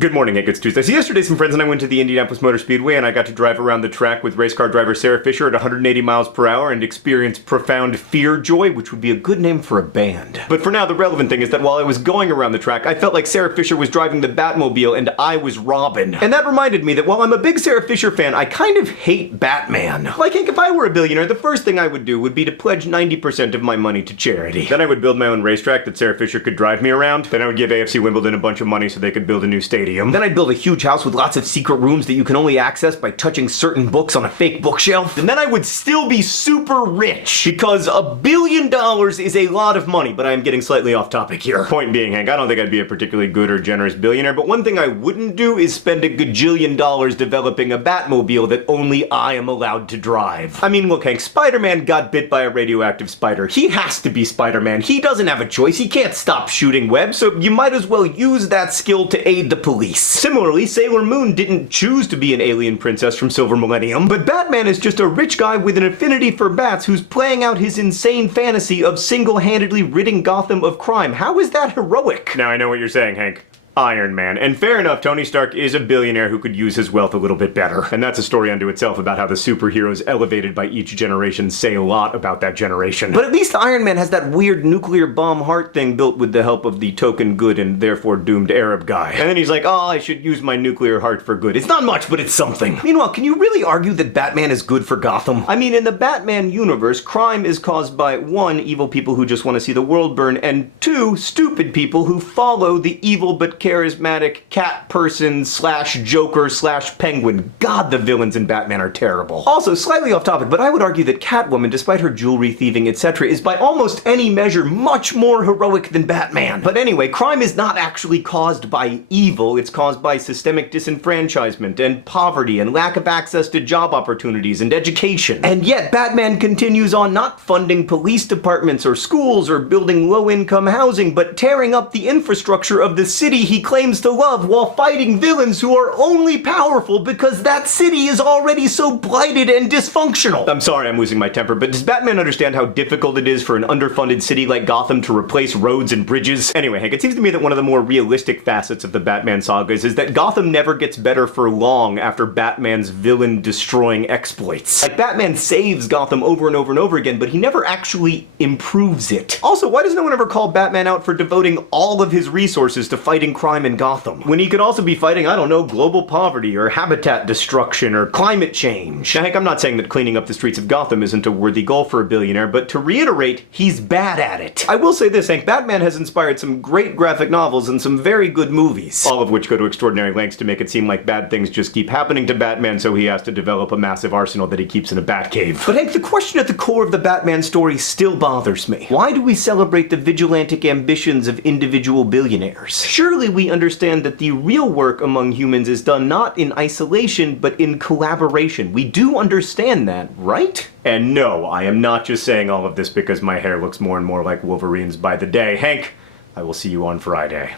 Good morning, Hank. It's Tuesday. So yesterday some friends and I went to the Indianapolis Motor Speedway and I got to drive around the track with race car driver Sarah Fisher at 180 miles per hour and experience profound fear joy, which would be a good name for a band. But for now, the relevant thing is that while I was going around the track, I felt like Sarah Fisher was driving the Batmobile and I was Robin. And that reminded me that while I'm a big Sarah Fisher fan, I kind of hate Batman. Like, Hank, if I were a billionaire, the first thing I would do would be to pledge 90% of my money to charity. Then I would build my own racetrack that Sarah Fisher could drive me around. Then I would give AFC Wimbledon a bunch of money so they could build a new stadium. Then I'd build a huge house with lots of secret rooms that you can only access by touching certain books on a fake bookshelf. And then I would still be super rich, because $1 billion is a lot of money, but I'm getting slightly off topic here. Point being, Hank, I don't think I'd be a particularly good or generous billionaire, but one thing I wouldn't do is spend $1 gajillion developing a Batmobile that only I am allowed to drive. I mean, look, Hank, Spider-Man got bit by a radioactive spider. He has to be Spider-Man. He doesn't have a choice. He can't stop shooting webs, so you might as well use that skill to aid the police. Similarly, Sailor Moon didn't choose to be an alien princess from Silver Millennium, but Batman is just a rich guy with an affinity for bats who's playing out his insane fantasy of single-handedly ridding Gotham of crime. How is that heroic? Now I know what you're saying, Hank. Iron Man. And fair enough, Tony Stark is a billionaire who could use his wealth a little bit better. And that's a story unto itself about how the superheroes elevated by each generation say a lot about that generation. But at least Iron Man has that weird nuclear bomb heart thing built with the help of the token good and therefore doomed Arab guy. And then he's like, oh, I should use my nuclear heart for good. It's not much, but it's something. Meanwhile, can you really argue that Batman is good for Gotham? I mean, in the Batman universe, crime is caused by 1, evil people who just want to see the world burn, and 2, stupid people who follow the evil but charismatic cat person slash Joker slash Penguin. God, the villains in Batman are terrible. Also, slightly off topic, but I would argue that Catwoman, despite her jewelry thieving, etc., is by almost any measure much more heroic than Batman. But anyway, crime is not actually caused by evil, it's caused by systemic disenfranchisement and poverty and lack of access to job opportunities and education. And yet, Batman continues on not funding police departments or schools or building low-income housing, but tearing up the infrastructure of the city he claims to love while fighting villains who are only powerful because that city is already so blighted and dysfunctional. I'm sorry I'm losing my temper, but does Batman understand how difficult it is for an underfunded city like Gotham to replace roads and bridges? Anyway, Hank, it seems to me that one of the more realistic facets of the Batman sagas is that Gotham never gets better for long after Batman's villain-destroying exploits. Like, Batman saves Gotham over and over and over again, but he never actually improves it. Also, why does no one ever call Batman out for devoting all of his resources to fighting crime in Gotham, when he could also be fighting, I don't know, global poverty or habitat destruction or climate change? Now, Hank, I'm not saying that cleaning up the streets of Gotham isn't a worthy goal for a billionaire, but to reiterate, he's bad at it. I will say this, Hank, Batman has inspired some great graphic novels and some very good movies, all of which go to extraordinary lengths to make it seem like bad things just keep happening to Batman, so he has to develop a massive arsenal that he keeps in a Batcave. But Hank, the question at the core of the Batman story still bothers me. Why do we celebrate the vigilantic ambitions of individual billionaires? Surely we understand that the real work among humans is done not in isolation, but in collaboration. We do understand that, right? And no, I am not just saying all of this because my hair looks more and more like Wolverine's by the day. Hank, I will see you on Friday.